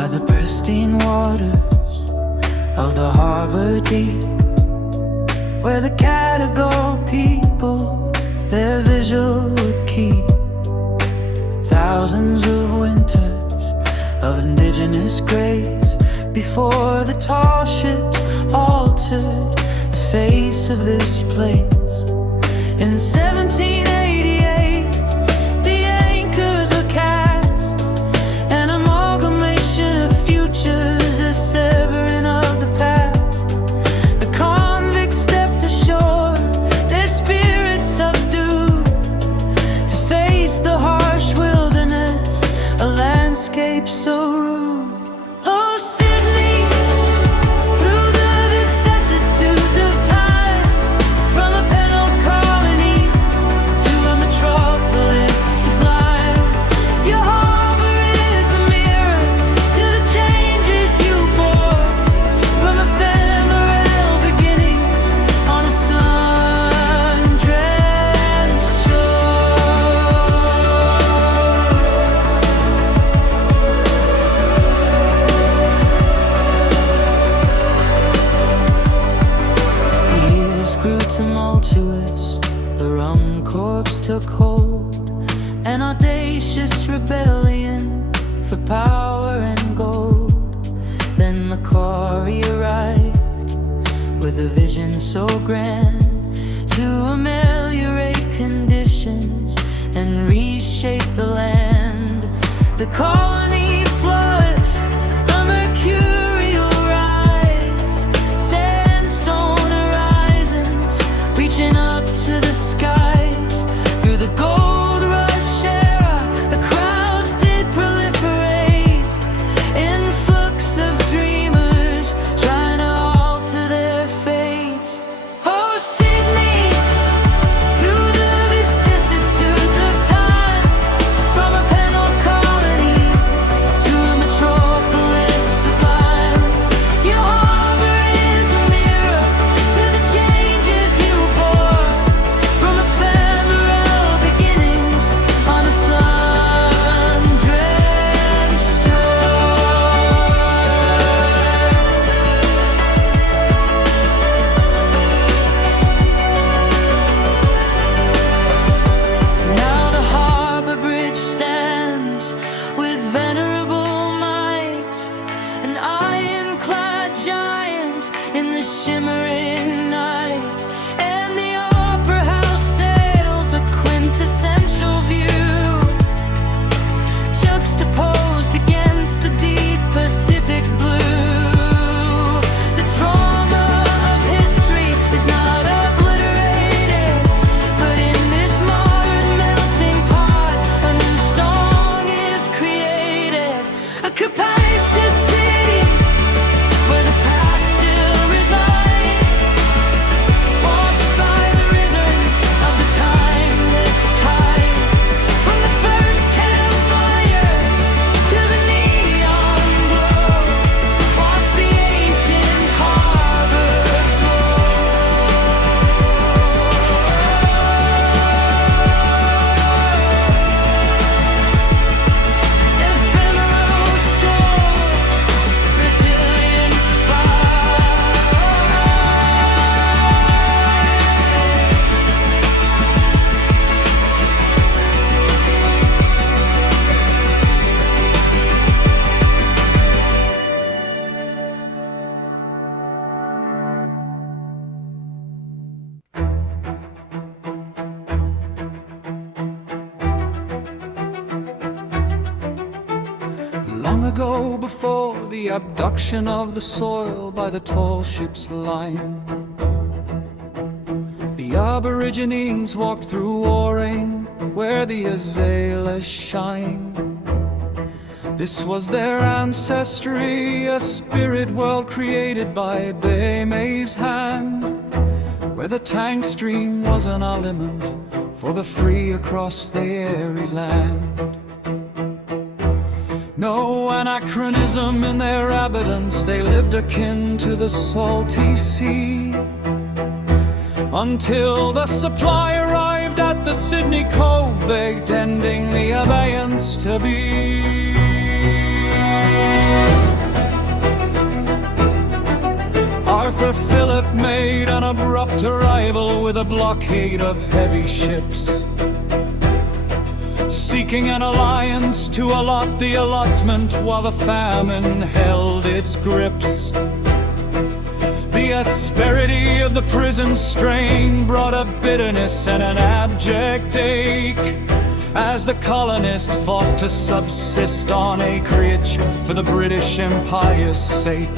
by the pristine waters of the harbor deep, where the Cadigal people their vigil would keep. Thousands of winters of indigenous grace before the tall ships altered the face of this place. In 1788, the anchors were cast, an amalgamation of futures, a severing of the past. The convicts stepped ashore, their spirits subdued, to face the harsh wilderness, a landscape so rude. Oh, Sydney, through the vicissitudes of time, from a penal colony to a metropolis sublime, your harbor is a mirror to the changes you bore, from ephemeral beginnings on a sun-drenched shore. Years grew tumultuous, the rum corpse took hold, an audacious rebellion for power and gold. Then the quarry arrived with a vision so grand, to ameliorate conditions and reshape the land. The colony flourished, a mercurial rise, sandstone horizons reaching up to the skies. Through the gold rush era, the crowds did proliferate, influx of dreamers trying to alter their fate. Oh, Sydney, through the vicissitudes of time, from a penal colony to a metropolis sublime, your harbor is a mirror to the changes you bore, from ephemeral beginnings on a sun-drenched shore. Now the harbor bridge stands with venerable might, an ironclad giant in the shimmering night, and the opera house sails a quintessential view, juxtaposed against the deep Pacific blue. The trauma of history is not obliterated, but in this modern melting pot, a new song is created. A capacious city where the past still resides, washed by the rhythm of the timeless tides. From the first campfires to the neon glow, watch the ancient harbor flow. Ephemeral shores, resilient spires. Long ago, before the abduction of the soil by the tall ship's line, the Aborigines walked through Warring, where the azaleas shine. This was their ancestry, a spirit world created by Bay Maeve's hand, where the tank stream was an element for the free across the airy land. No anachronism in their evidence, they lived akin to the salty sea, until the supply arrived at the Sydney Cove, begged ending the abeyance to be. Arthur Phillip made an abrupt arrival with a blockade of heavy ships, seeking an alliance to allot the allotment while the famine held its grips. The asperity of the prison strain brought a bitterness and an abject ache, as the colonists fought to subsist on acreage for the British Empire's sake.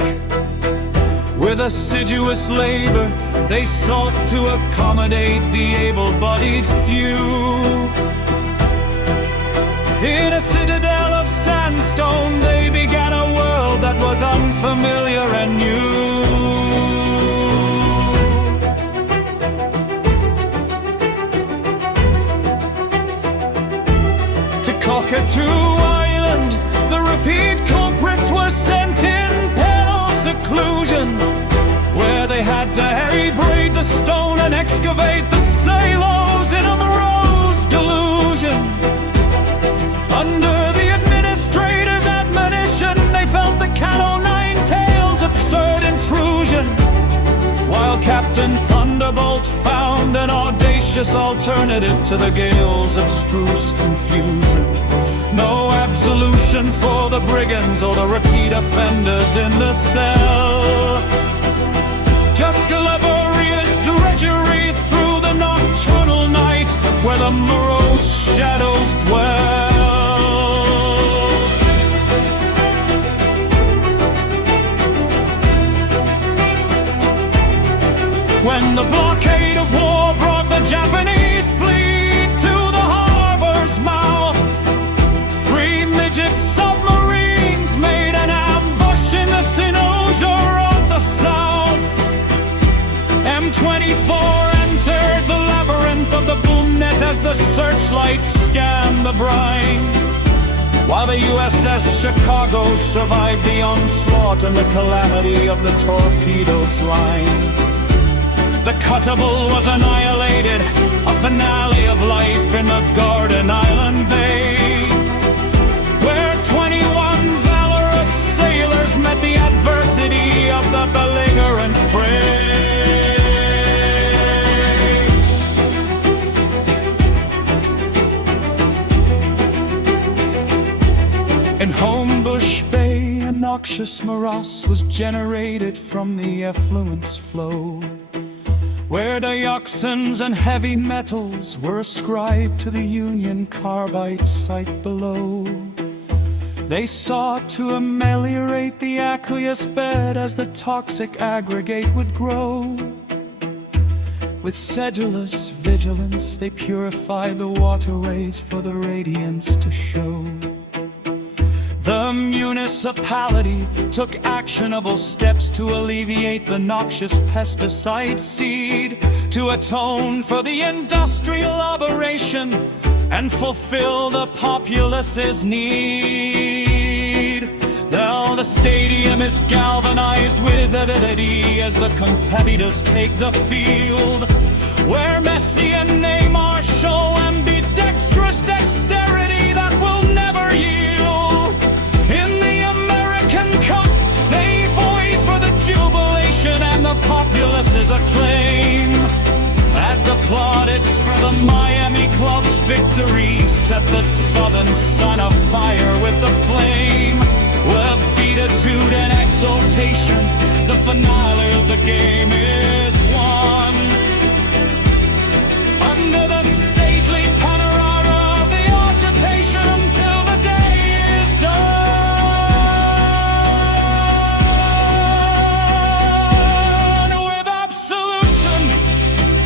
With assiduous labor, they sought to accommodate the able-bodied few. In a citadel of sandstone, they began a world that was unfamiliar and new. To Cockatoo Island, the repeat culprits were sent in penal seclusion, where they had to harry braid the stone and excavate the silos in a morose delusion. Under the administrator's admonition, they felt the Cat O' Tails' absurd intrusion, while Captain Thunderbolt found an audacious alternative to the gale's abstruse confusion. No absolution for the brigands or the repeat offenders in the cell, just a laborious drudgery through the nocturnal night where the morose shadows dwell. When the blockade of war brought the Japanese fleet to the harbor's mouth, 3 midget submarines made an ambush in the cynosure of the south. M24 entered the labyrinth of the boom net as the searchlights scanned the brine, while the USS Chicago survived the onslaught and the calamity of the torpedo's line. The Cuttable was annihilated, a finale of life in the Garden Island Bay, where 21 valorous sailors met the adversity of the belligerent fray. In Homebush Bay, a noxious morass was generated from the effluent's flow, where dioxins and heavy metals were ascribed to the Union Carbide site below. They sought to ameliorate the aqueous bed as the toxic aggregate would grow. With sedulous vigilance, they purified the waterways for the radiance to show. The municipality took actionable steps to alleviate the noxious pesticide seed, to atone for the industrial aberration and fulfill the populace's need. Now the stadium is galvanized with avidity as the competitors take the field, where Messi and Neymar show ambidextrous dexterity that will never yield. In the American Cup, they void for the jubilation and the populace's acclaim, as the plaudits for the Miami club's victory set the southern sun afire with the flame. With beatitude and exultation, the finale of the game is won. Under the stately panorama of the agitation until the day is done. With absolution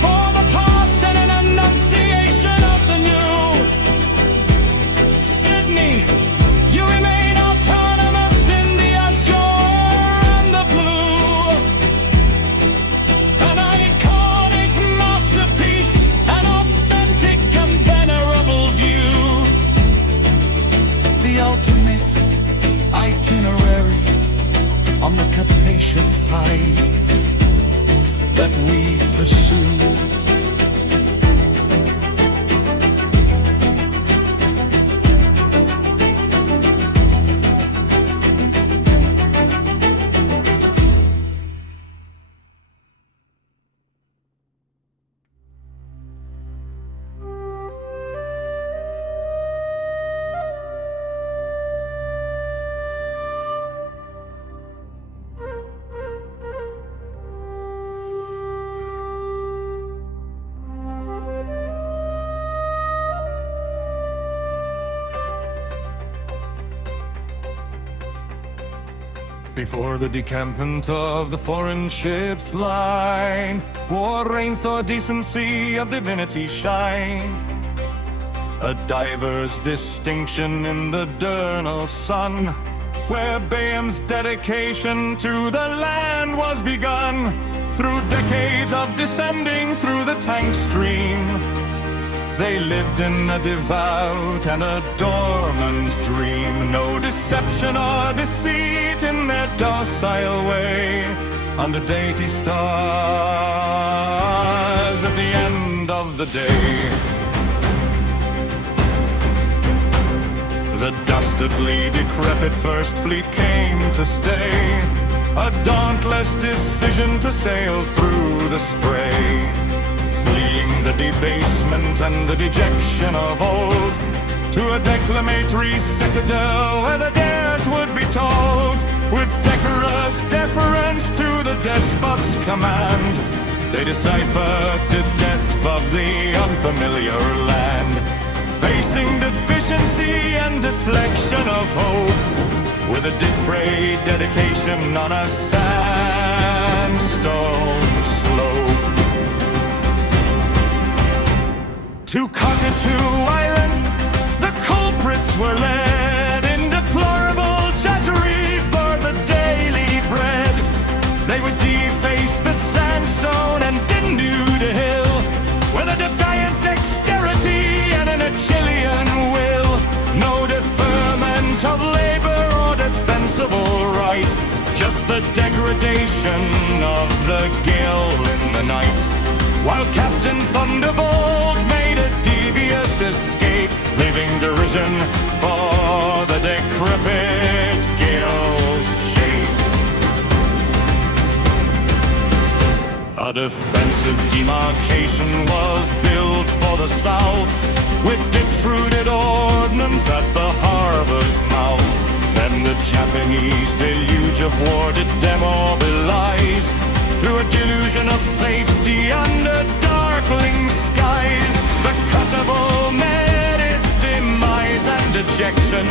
for the past and an annunciation of the new. Sydney, you remain autonomous in the ashore and the blue. An iconic masterpiece, an authentic and venerable view. The ultimate itinerary on the capacious tide that we pursue. Before the decampment of the foreign ships' line, war reign saw decency of divinity shine. A diverse distinction in the diurnal sun, where Baiam's dedication to the land was begun. Through decades of descending through the tank stream, they lived in a devout and a dormant dream. No deception or deceit in their docile way, under deity stars at the end of the day. The dastardly decrepit First Fleet came to stay, a dauntless decision to sail through the spray, fleeing the debasement and the dejection of old, to a declamatory citadel where the death would be told. With decorous deference to the despot's command, they deciphered the depth of the unfamiliar land, facing deficiency and deflection of hope, with a defrayed dedication on a sandstone slope. To Cockatoo Island, the culprits were led in deplorable drudgery for the daily bread. They would deface the sandstone and denude a hill with a defiant dexterity and an Achillean will. No deferment of labor or defensible right, just the degradation of the gale in the night. While Captain Thunderbolt made a devious escape, leaving derision for the decrepit gale's shape. A defensive demarcation was built for the south, with detruded ordnance at the harbor's mouth. Then the Japanese deluge of war did demobilize, through a delusion of safety under darkling skies. The cuttable met its demise and dejection,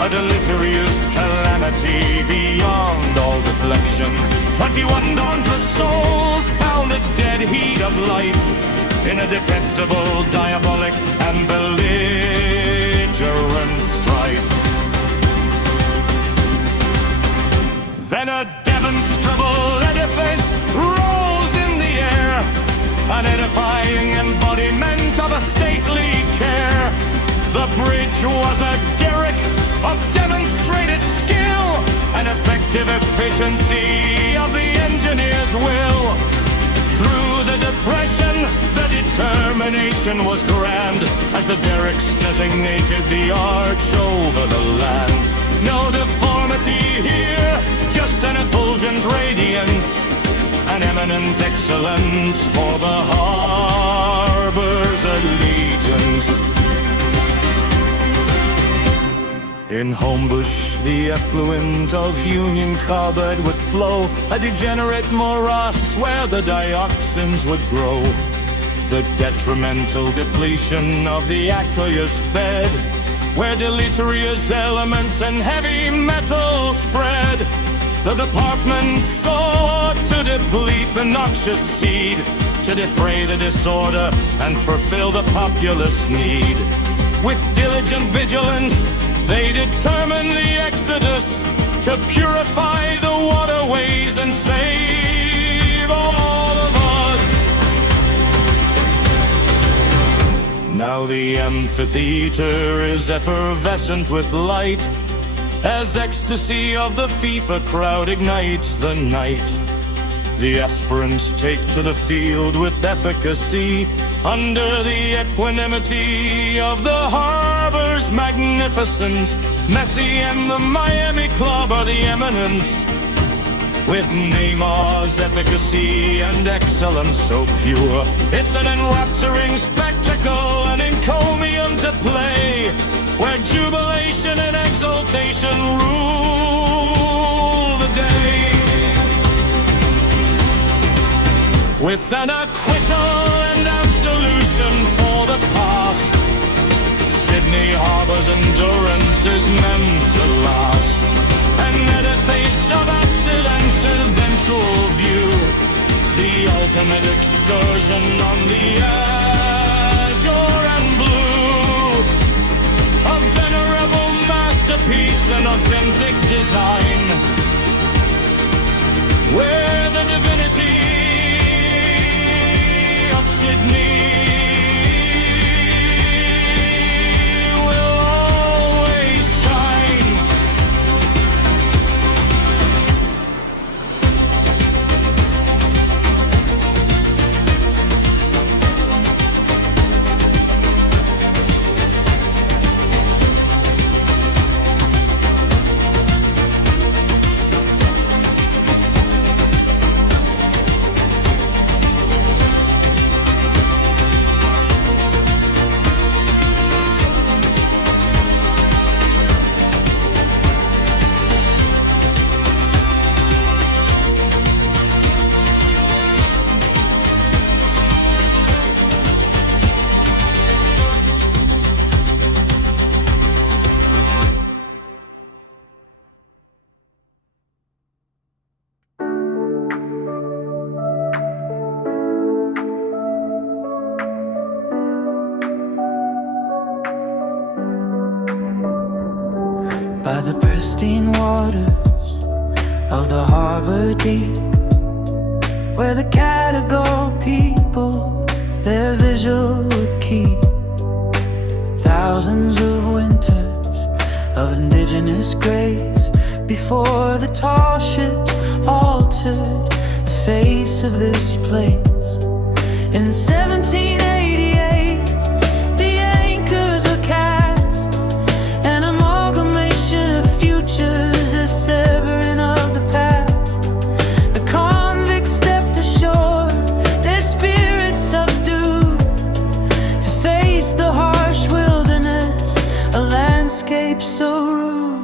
a deleterious calamity beyond all deflection. 21 dauntless souls found the dead heat of life in a detestable, diabolic, and belligerent strife. Then a demonstrable edifice rose in the air, an edifying embodiment of a stately care. The bridge was a derrick of demonstrated skill and effective efficiency of the engineer's will. Through the depression, the determination was grand, as the derricks designated the arch over the land. No deformity here, just an effulgent radiance, an eminent excellence for the harbor's allegiance. In Homebush, the effluent of Union Carbide would flow, a degenerate morass where the dioxins would grow. The detrimental depletion of the aqueous bed, where deleterious elements and heavy metals spread. The department sought to deplete the noxious seed, to defray the disorder and fulfill the populace need. With diligent vigilance, they determined the exodus, to purify the waterways and save all of us. Now the amphitheater is effervescent with light, as ecstasy of the FIFA crowd ignites the night. The aspirants take to the field with efficacy, under the equanimity of the harbor's magnificence. Messi and the Miami Club are the eminence, with Neymar's efficacy and excellence so pure. It's an enrapturing spectacle, an encomium to play, where jubilation and exultation rule the day. With an acquittal and absolution for the past, Sydney Harbor's endurance is meant to last. an edifice of excellence and ventral view, the ultimate excursion on the azure and blue, a venerable masterpiece and authentic design, where the divinity of Sydney will always shine. By the pristine waters of the harbor deep, where the Cadigal people their vigil would keep, thousands of winters of indigenous grace before the tall ships altered the face of this place. In 1788, the anchors were cast, an amalgamation of futures, a severing of the past. The convicts stepped ashore, their spirits subdued, to face the harsh wilderness, a landscape so rude.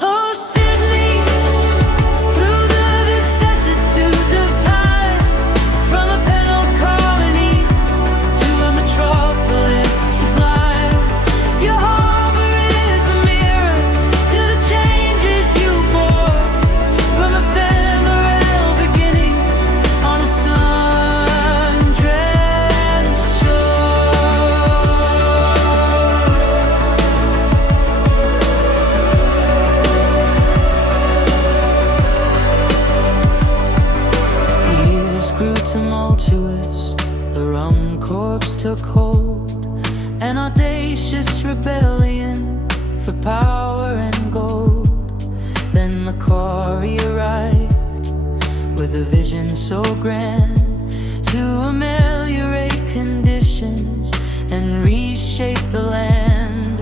Oh, Sydney, through the vicissitudes of time, from a penal colony to a metropolis sublime, your harbor is a mirror to the changes you bore, from ephemeral beginnings on a sun-drenched shore. Years grew tumultuous, the rum corpse took hold, an audacious rebellion for power and gold. Then the quarry arrived with a vision so grand, to ameliorate conditions and reshape the land.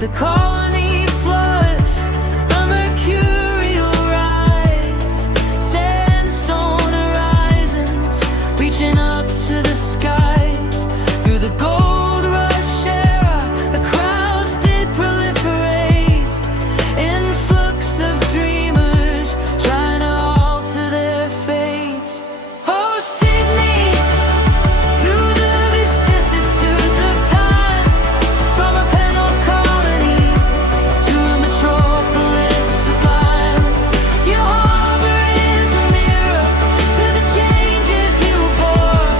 The colony flourished, a mercurial rise, sandstone horizons reaching up to the skies. Through the gold rush era, the crowds did proliferate, influx of dreamers trying to alter their fate. Oh, Sydney, through the vicissitudes of time, from a penal colony to a metropolis sublime, your harbor is a mirror to the changes you bore,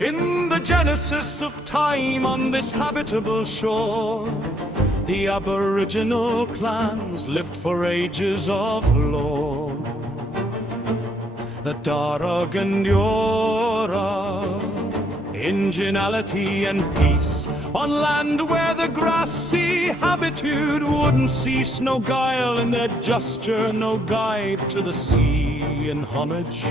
In the genesis of time on this habitable shore, the aboriginal clans lived for ages of lore. The Darug and Yora, ingenuity and peace, on land where the grassy habitude wouldn't cease. No guile in their gesture, no guide to the sea. In homage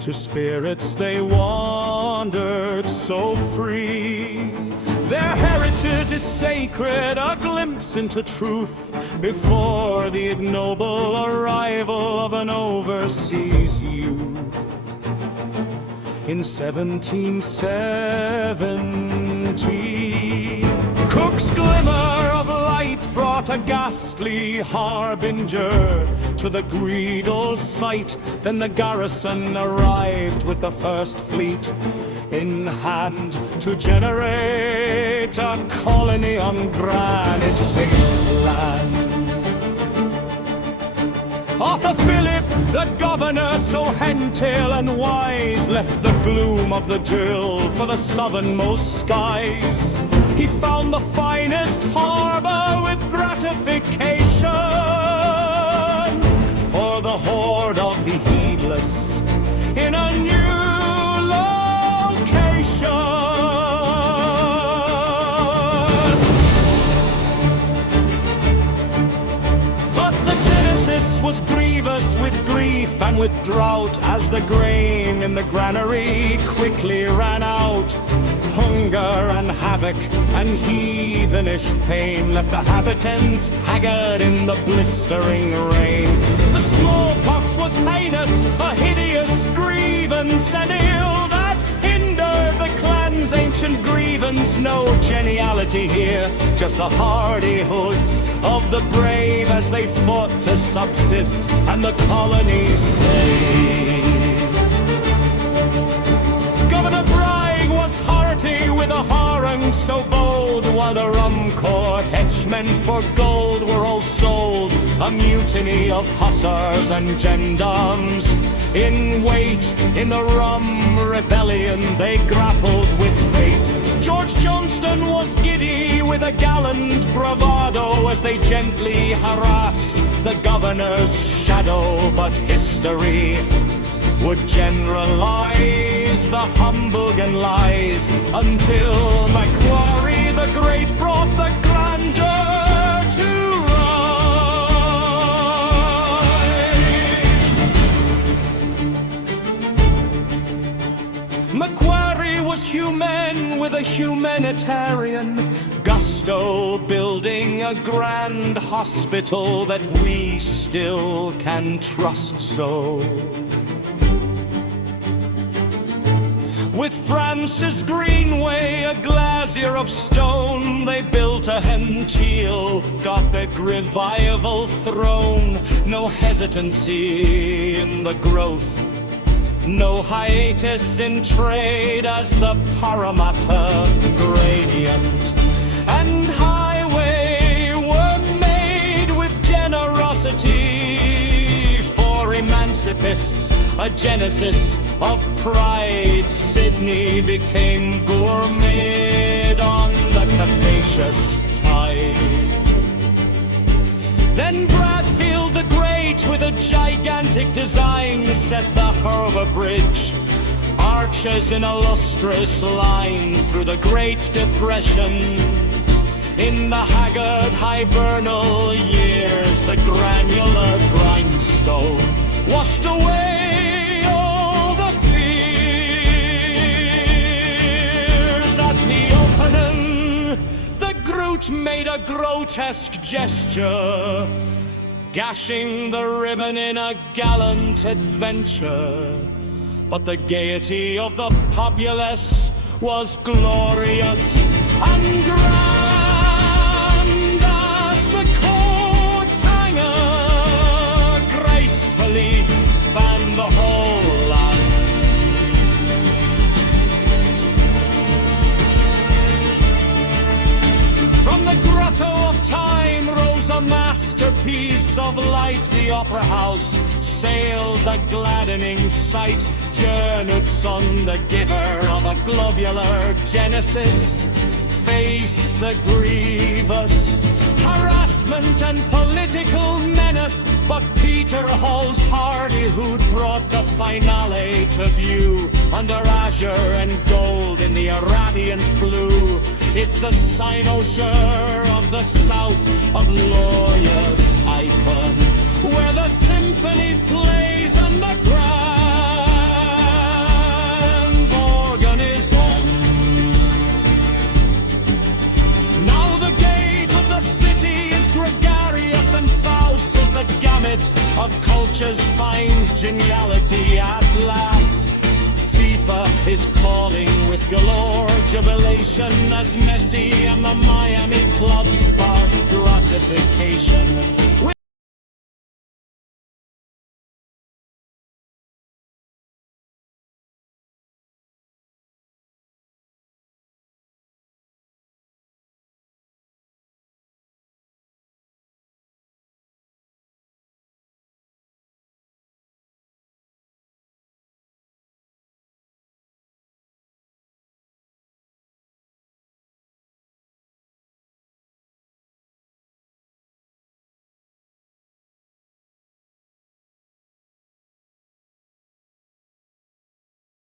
to spirits they wandered so free. Their heritage is sacred, a glimpse into truth before the ignoble arrival of an overseas youth. In 1770, Cook's glimmer of light brought a ghastly harbinger to the Greedle site. Then the garrison arrived with the first fleet in hand to generate a colony on Granite Face land. Arthur Phillip, the governor, so hentil and wise, left the gloom of the drill for the southernmost skies. He found the finest harbor with gratification for the horde of the heedless in a new location. Was grievous with grief and with drought, as the grain in the granary quickly ran out. Hunger and havoc and heathenish pain left the habitants haggard in the blistering rain. The smallpox was heinous, a hideous grievance, and ill that hindered the clan's ancient grievance. No geniality here, just the hardihood of the brave as they fought to subsist and the colony saved. Governor Bragg was hearty with a harangue so bold, while the rum corps henchmen for gold were all sold. A mutiny of hussars and gendarmes in wait in the rum rebellion, they grappled with fate. George Johnston was giddy with a gallant bravado as they gently harassed the governor's shadow. But history would generalize the humbug and lies until Macquarie the Great brought the grandeur to rise. Macquarie was human with a humanitarian gusto, building a grand hospital that we still can trust so. With Francis Greenway, a glazier of stone, they built a genteel Gothic revival throne. No hesitancy in the growth, no hiatus in trade, as the Parramatta gradient and highway were made with generosity for emancipists, a genesis of pride. Sydney became gourmet on the capacious tide. Then Bradfield the Great, with a gigantic design, set the Harbour Bridge, arches in a lustrous line through the Great Depression. In the haggard hibernal years, the granular grindstone washed away all the fears. At the opening, the Groot made a grotesque gesture, gashing the ribbon in a gallant adventure. But the gaiety of the populace was glorious and grand, as the coat hanger gracefully spanned the whole land. From the grotto of time rose a masterpiece of light, the opera house sails a gladdening sight. Journeyed sun, the giver of a globular genesis, face the grievous harassment and political menace. But Peter Hall's Hardy, who'd brought the finale to view, under azure and gold in the irradiant blue. It's the cynosure of the South, a glorious icon, where the symphony plays and the grand organ is on. Now the gate of the city is gregarious, and Faust, as the gamut of cultures finds geniality at last. FIFA is calling with galore jubilation as Messi and the Miami clubs